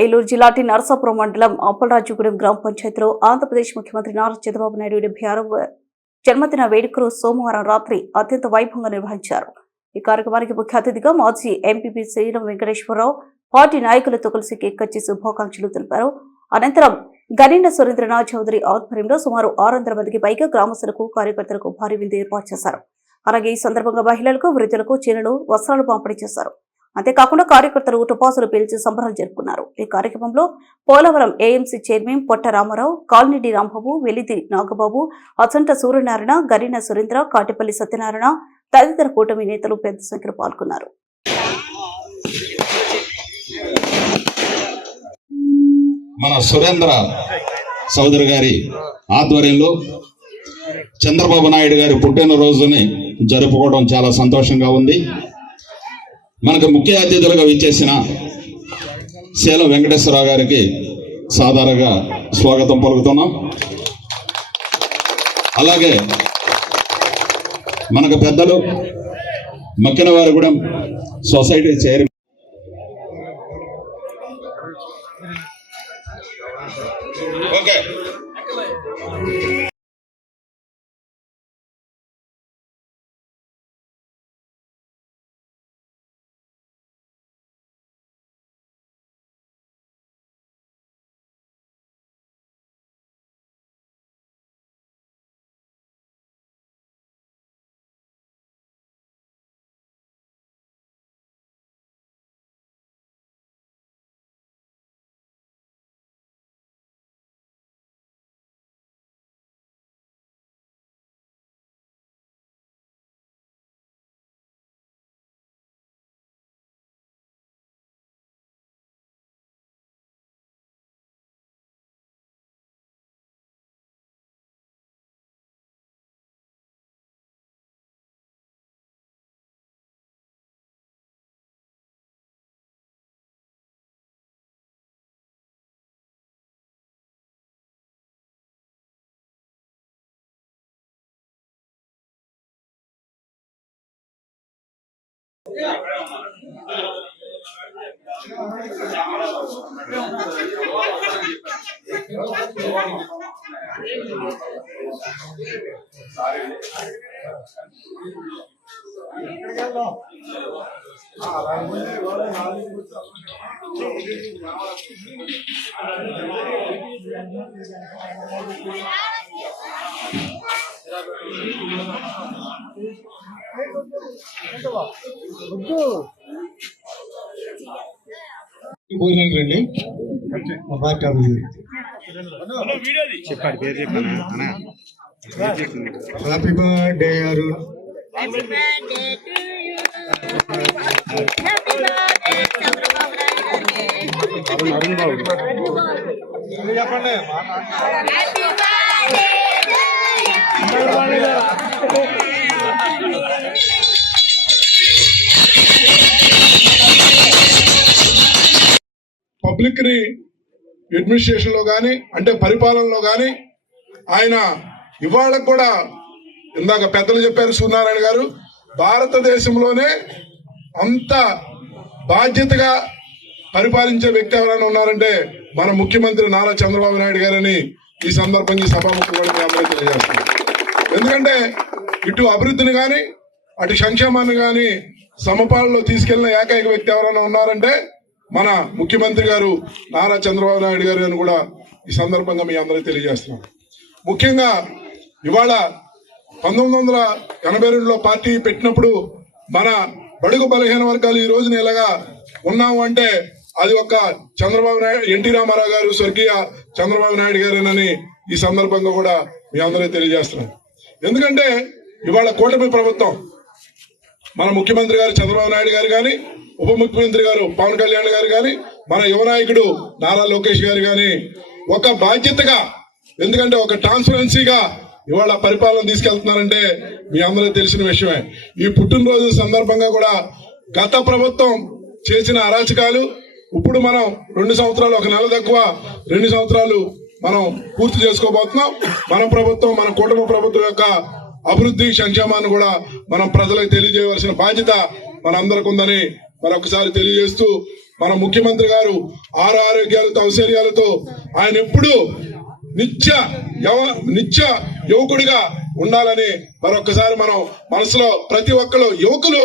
ఏలూరు జిల్లా నరసాపురం మండలం అప్పలరాజుగూడెం గ్రామ పంచాయతీలో ఆంధ్రప్రదేశ్ ముఖ్యమంత్రి నారా చంద్రబాబు నాయుడు 76వ జన్మదిన వేడుకలు సోమవారం రాత్రి అత్యంత వైభవంగా నిర్వహించారు. ఈ కార్యక్రమానికి ముఖ్య అతిథిగా మాజీ ఎంపీపీ శ్రీరామ్ వెంకటేశ్వరరావు పార్టీ నాయకులతో కలిసి కేక్ కట్ చేసి శుభాకాంక్షలు తెలిపారు. అనంతరం గనిన్న సురేంద్రనాథ్ చౌదరి ఆధ్వర్యంలో సుమారు 600 మందికి పైగా గ్రామస్తులకు కార్యకర్తలకు భారీ విందు ఏర్పాటు చేశారు. అలాగే ఈ సందర్భంగా మహిళలకు వృద్ధులకు చీరలు వస్త్రాలు పంపిణీ చేశారు. అంతేకాకుండా కార్యకర్తలు టపాసులు పేల్చి సంబరాలు జరుపుకున్నారు. ఈ కార్యక్రమంలో పోలవరం ఏఎంసీ చైర్మన్ పొట్ట రామారావు, కాలనిడి రాంబాబు, వెలిది నాగబాబు, అచంట సూర్యనారాయణ, గరిన సురేంద్ర, కాటిపల్లి సత్యనారాయణ తదితర కూటమి నేతలు పెద్ద సంఖ్యలో పాల్గొన్నారు. మన సురేంద్ర చౌదరి గారి ఆధ్వర్యంలో చంద్రబాబు నాయుడు గారి పుట్టినరోజుని జరుపుకోవడం చాలా సంతోషంగా ఉంది. మనకు ముఖ్య అతిథులుగా విచ్చేసిన శీలం వెంకటేశ్వరరావు గారికి సాధారణంగా స్వాగతం పలుకుతున్నాం. అలాగే మనకు పెద్దలు మక్కినవారిగూడెం సొసైటీ చైర్మన్ ఓకే రండి చెప్పాడు పేరు చెప్పాను. Happy birthday Arun. Happy birthday to you. Happy birthday Chandrababu Naidu. Arun Babu చెప్పండి. Happy birthday to you. Public ని అడ్మినిస్ట్రేషన్ లో కానీ అంటే పరిపాలనలో కానీ ఆయన ఇవాళ కూడా ఇందాక పెద్దలు చెప్పారు సూర్యనారాయణ గారు, భారతదేశంలోనే అంత బాధ్యతగా పరిపాలించే వ్యక్తి ఎవరైనా ఉన్నారంటే మన ముఖ్యమంత్రి నారా చంద్రబాబు నాయుడు గారని ఈ సందర్భంగా ఈ సభాముఖంగా మీ అందరికీ తెలియజేస్తున్నాం. ఎందుకంటే ఇటు అభివృద్ధిని కానీ అటు సంక్షేమాన్ని కానీ సమపాలలో తీసుకెళ్లిన ఏకైక వ్యక్తి ఎవరైనా ఉన్నారంటే మన ముఖ్యమంత్రి గారు నారా చంద్రబాబు నాయుడు గారు అని కూడా ఈ సందర్భంగా మీ అందరికీ తెలియజేస్తున్నాం. ముఖ్యంగా ఇవాళ 1982లో పార్టీ పెట్టినప్పుడు మన బడుగు బలహీన వర్గాలు ఈ రోజున ఇలాగా ఉన్నాము అంటే అది ఒక చంద్రబాబు నాయుడు, ఎన్టీ రామారావు గారు, స్వర్గీయ చంద్రబాబు నాయుడు గారేనని ఈ సందర్భంగా కూడా మీ అందరికీ తెలియజేస్తున్నాం. ఎందుకంటే ఇవాళ కూటమి ప్రభుత్వం మన ముఖ్యమంత్రి గారు చంద్రబాబు నాయుడు గారు కానీ, ఉప ముఖ్యమంత్రి గారు పవన్ కళ్యాణ్ గారు కానీ, మన యువ నాయకుడు నారా లోకేష్ గారు కానీ ఒక బాధ్యతగా, ఎందుకంటే ఒక ట్రాన్స్పరెన్సీగా ఇవాళ పరిపాలన తీసుకెళ్తున్నారంటే మీ అందరికీ తెలిసిన విషయమే. ఈ పుట్టినరోజు సందర్భంగా కూడా గత ప్రభుత్వం చేసిన అరాచకాలు ఇప్పుడు మనం 2 సంవత్సరాలు, ఒక నెల తక్కువ 2 సంవత్సరాలు మనం పూర్తి చేసుకోబోతున్నాం. మన ప్రభుత్వం, మన కూటమి ప్రభుత్వం యొక్క అభివృద్ధి సంక్షేమాన్ని కూడా మనం ప్రజలకు తెలియజేయవలసిన బాధ్యత మనందరికి ఉందని మరొకసారి తెలియజేస్తూ మన ముఖ్యమంత్రి గారు ఆరోగ్యాలతో ఔశ్వర్యాలతో ఆయన ఎప్పుడు నిత్య యువకుడిగా ఉండాలని మరొకసారి మనం మనసులో ప్రతి ఒక్కరు యువకులు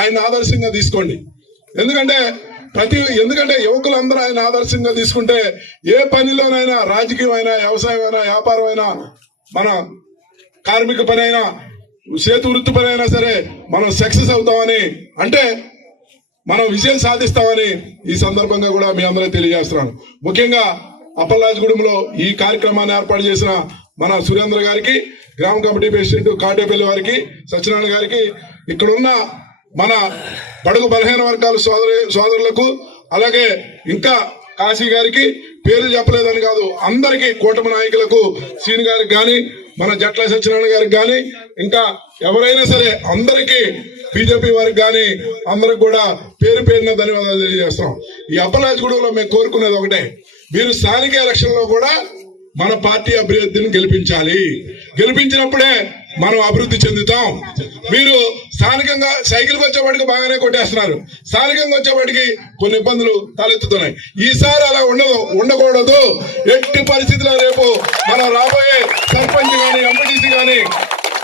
ఆయన ఆదర్శంగా తీసుకోండి. ఎందుకంటే యువకులందరూ ఆయన ఆదర్శంగా తీసుకుంటే ఏ పనిలోనైనా, రాజకీయమైనా, వ్యవసాయమైనా, వ్యాపారమైనా, మన కార్మిక పని అయినా, చేతి వృత్తి పని అయినా సరే మనం సక్సెస్ అవుతామని, అంటే మనం విజయం సాధిస్తామని ఈ సందర్భంగా కూడా మీ అందరూ తెలియజేస్తున్నాను. ముఖ్యంగా అప్పలరాజుగూడెంలో ఈ కార్యక్రమాన్ని ఏర్పాటు చేసిన మన సురేంద్ర గారికి, గ్రామ కమిటీ ప్రెసిడెంట్ కాటేపల్లి వారికి, సత్యనారాయణ గారికి, ఇక్కడున్న మన బడుగు బలహీన వర్గాల సోదరులకు, అలాగే ఇంకా కాశీ గారికి, పేర్లు చెప్పలేదని కాదు అందరికీ, కూటమి నాయకులకు, సీని గారికి కానీ, మన జట్ల సత్యనారాయణ గారికి కానీ, ఇంకా ఎవరైనా సరే అందరికీ, బీజేపీ వారికి కానీ అందరికి కూడా పేరు పేరున ధన్యవాదాలు తెలియజేస్తాం. ఈ అప్పలరాజుగూడెంలో మేము కోరుకునేది ఒకటే, మీరు స్థానిక ఎలక్షన్ లో కూడా మన పార్టీ అభ్యర్థిని గెలిపించాలి. గెలిపించినప్పుడే మనం అభివృద్ధి చెందుతాం. మీరు స్థానికంగా సైకిల్కి వచ్చేవాడికి బాగానే కొట్టేస్తున్నారు, స్థానికంగా వచ్చేవాడికి కొన్ని ఇబ్బందులు తలెత్తుతున్నాయి. ఈసారి అలా ఉండకూడదు. ఎట్టి పరిస్థితుల్లో రేపు మనం రాబోయే సర్పంచ్ కానీ, ఎంపీటీసీ కానీ,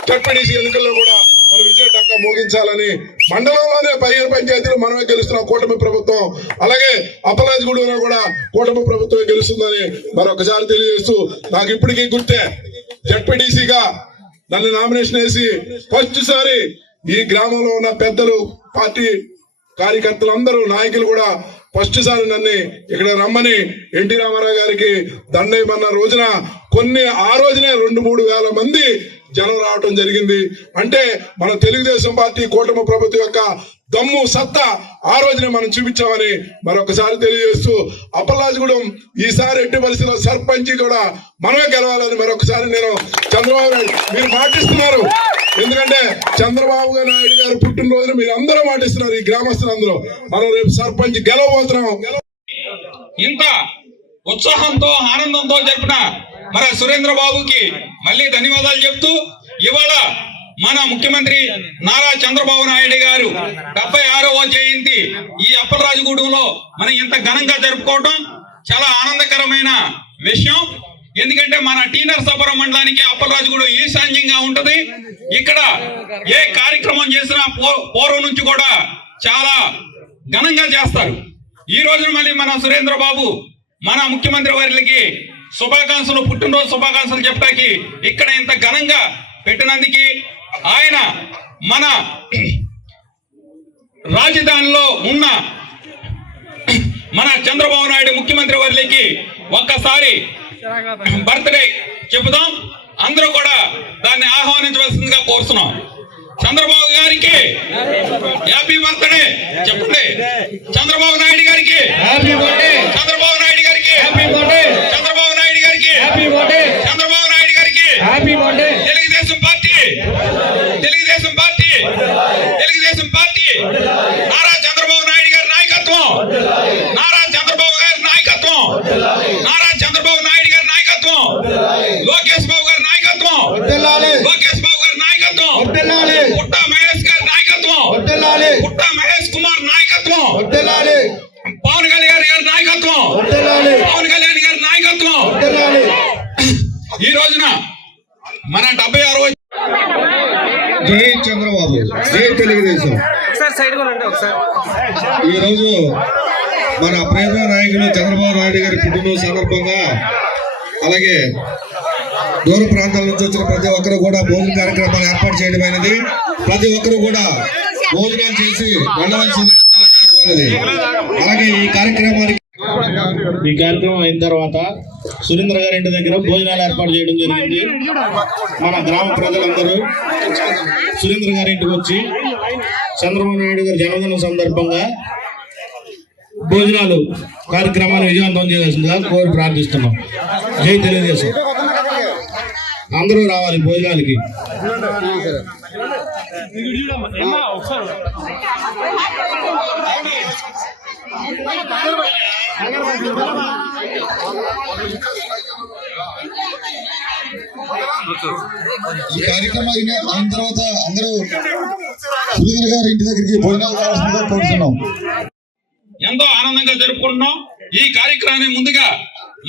జడ్పీటీసీ ఎన్నికల్లో కూడా మన విజయ టక్క మోగించాలని, మండలంలోనే 15 పంచాయతీలు మనమే గెలుస్తున్నాం కూటమి ప్రభుత్వం, అలాగే అప్పలరాజుగూడెంలో కూడా కూటమి ప్రభుత్వమే గెలుస్తుందని మరొకసారి తెలియజేస్తూ, నాకు ఇప్పటికీ గుర్తే జడ్పీటీసీగా నన్ను నామినేషన్ వేసి ఫస్ట్ సారి ఈ గ్రామంలో ఉన్న పెద్దలు, పార్టీ కార్యకర్తలందరూ, నాయకులు కూడా ఫస్ట్ సారి నన్ను ఇక్కడ రమ్మని ఎన్టీ రామారావు గారికి దండేయమన్న రోజున ఆ రోజునే 2-3 వేల మంది జనం రావటం జరిగింది. అంటే మన తెలుగుదేశం పార్టీ కూటమి ప్రభుత్వం యొక్క దమ్ము, సత్తా ఆ రోజునే మనం చూపించామని మరొకసారి తెలియజేస్తూ, అప్పలరాజుగూడెం ఈసారి ఎట్టి పరిస్థితుల్లో సర్పంచ్ కూడా మనమే గెలవాలని మరొకసారి నేను చంద్రబాబు నాయుడు, మీరు మాటిస్తున్నారు, ఎందుకంటే చంద్రబాబు నాయుడు గారు పుట్టినరోజున మీరు అందరూ మాటిస్తున్నారు, ఈ గ్రామస్తులందరూ మనం రేపు సర్పంచ్ గెలవబోతున్నాం. ఇంత ఉత్సాహంతో, ఆనందంతో జరిపిన మన సురేంద్ర బాబుకి మళ్ళీ ధన్యవాదాలు చెప్తూ, ఇవాళ మన ముఖ్యమంత్రి నారా చంద్రబాబు నాయుడు గారు 76వ జయంతి ఈ అప్పలరాజుగూడెంలో మనం ఇంత ఘనంగా జరుపుకోవడం చాలా ఆనందకరమైన విషయం. ఎందుకంటే మన టీ నరసాపురం మండలానికి అప్పలరాజుగూడెం ఈశాన్యంగా ఉంటది. ఇక్కడ ఏ కార్యక్రమం చేసినా పూర్వం నుంచి కూడా చాలా ఘనంగా చేస్తారు. ఈ రోజున మళ్ళీ మన సురేంద్ర బాబు మన ముఖ్యమంత్రి వారికి శుభాకాంక్షలు, పుట్టినరోజు శుభాకాంక్షలు చెప్పడానికి ఇక్కడ ఇంత ఘనంగా పెట్టినందుకు ఆయన మన రాజధానిలో ఉన్న మన చంద్రబాబు నాయుడు ముఖ్యమంత్రి వారికి ఒక్కసారి బర్త్డే చెబుదాం. అందరూ కూడా దాన్ని ఆహ్వానించవలసిందిగా కోరుతున్నాం. చంద్రబాబు గారికి హ్యాపీ బర్త్డే చెప్పండి. చంద్రబాబు నాయుడు గారికి చంద్రబాబు నాయుడు గారికి చంద్రబాబు నాయుడు గారికి చంద్రబాబు నాయుడు గారికి తెలుగుదేశం పార్టీ నారా చంద్రబాబు నాయుడు గారి నాయకత్వం, నారా చంద్రబాబు గారి నాయకత్వం, నారా చంద్రబాబు నాయుడు గారి నాయకత్వం, లోకేష్ బాబు గారి నాయకత్వం, లోకేష్ బాబు గారి నాయకత్వం, పుట్ట మహేష్ గారి నాయకత్వం, పుట్ట మహేష్ కుమార్ నాయకత్వం, పవన్ కళ్యాణ్ గారి నాయకత్వం, పవన్ కళ్యాణ్ గారి నాయకత్వం. ఈ రోజున మన 76వ జై చంద్రబాబు, జై తెలుగుదేశం. ఈ రోజు మన ప్రేమ నాయకులు చంద్రబాబు నాయుడు గారి పుట్టినరోజు సందర్భంగా, అలాగే దూర ప్రాంతాల నుంచి వచ్చిన ప్రతి ఒక్కరు కూడా భోజన కార్యక్రమాలు ఏర్పాటు చేయడమైనది. ప్రతి ఒక్కరు కూడా భోజనాలు చేసి వెళ్ళవలసింది. అలాగే ఈ కార్యక్రమం అయిన తర్వాత సురేంద్ర గారి ఇంటి దగ్గర భోజనాలు ఏర్పాటు చేయడం జరిగింది. మన గ్రామ ప్రజలందరూ సురేంద్ర గారి ఇంటికి వచ్చి చంద్రబాబు నాయుడు గారి జన్మదినం సందర్భంగా భోజనాలు కార్యక్రమాన్ని విజయవంతం చేయాల్సిందిగా కోరి ప్రార్థిస్తున్నాం. జై తెలుగుదేశం. అందరూ రావాలి భోజనాలకి. ఈ కార్యక్రమం అయిన తర్వాత అందరూ సురేంద్ర గారి ఇంటి దగ్గరికి భోజనాలు కావాల్సిందిగా కోరుతున్నాం. ఎంతో ఆనందంగా జరుపుకుంటున్నాం. ఈ కార్యక్రమాన్ని ముందుగా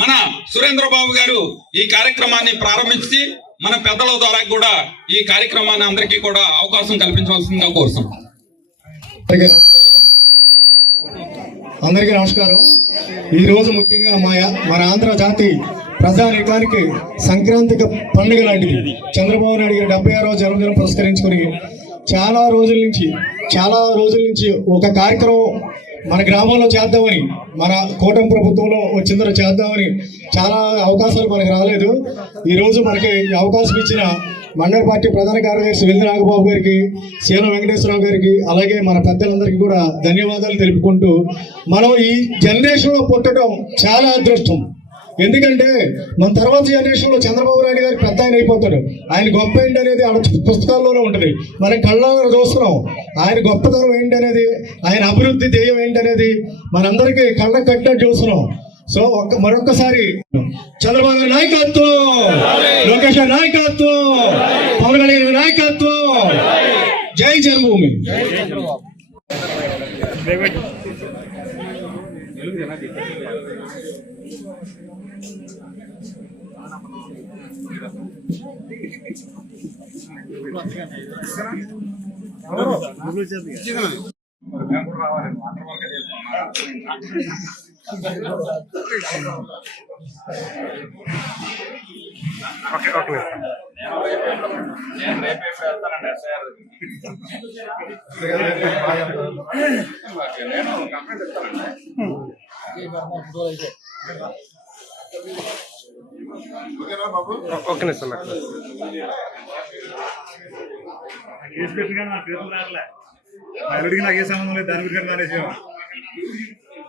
మన సురేంద్ర బాబు గారు ఈ కార్యక్రమాన్ని ప్రారంభించి మన పెద్దల ద్వారా కూడా ఈ కార్యక్రమాన్ని అందరికీ కూడా అవకాశం కల్పించవలసిందిగా కోరుతున్నాం. అందరికీ నమస్కారం. ఈ రోజు ముఖ్యంగా మన ఆంధ్ర జాతి ప్రజానీకానికి సంక్రాంతి పండుగ లాంటిది. చంద్రబాబు నాయుడు గారి 76వ జన్మదినం పురస్కరించుకుని చాలా రోజుల నుంచి ఒక కార్యక్రమం మన గ్రామంలో చేద్దామని, మన కూటమి ప్రభుత్వంలో వచ్చిందరూ చేద్దామని చాలా అవకాశాలు మనకు రాలేదు. ఈరోజు మనకి అవకాశం ఇచ్చిన మండల పార్టీ ప్రధాన కార్యదర్శి వెల్లి నాగబాబు గారికి, సీన వెంకటేశ్వరరావు గారికి, అలాగే మన పెద్దలందరికీ కూడా ధన్యవాదాలు తెలుపుకుంటూ, మనం ఈ జనరేషన్లో పుట్టడం చాలా అదృష్టం. ఎందుకంటే మన తర్వాత జనరేషన్లో చంద్రబాబు నాయుడు గారి పెద్ద ఆయన అయిపోతాడు. ఆయన గొప్ప ఏంటి అనేది ఆడ పుస్తకాల్లోనే ఉంటుంది, మనం కళ్ళలో చూస్తున్నాం. ఆయన గొప్పతనం ఏంటి అనేది, ఆయన అభివృద్ధి ధ్యేయం ఏంటి అనేది మనందరికీ కళ్ళ కట్టినట్టు చూస్తున్నాం. సో మరొక్కసారి చంద్రబాబు గారి నాయకత్వం, లోకేష్ గారి నాయకత్వం, పవన్ కళ్యాణ్ గారి నాయకత్వం. Jai Janmabhoomi. Okay sir. Case పెట్టిగా నా పేరు రాకలే, అడిగి నాకు ఏ సంబంధం లేదు, దాని గురించి మానేసాం.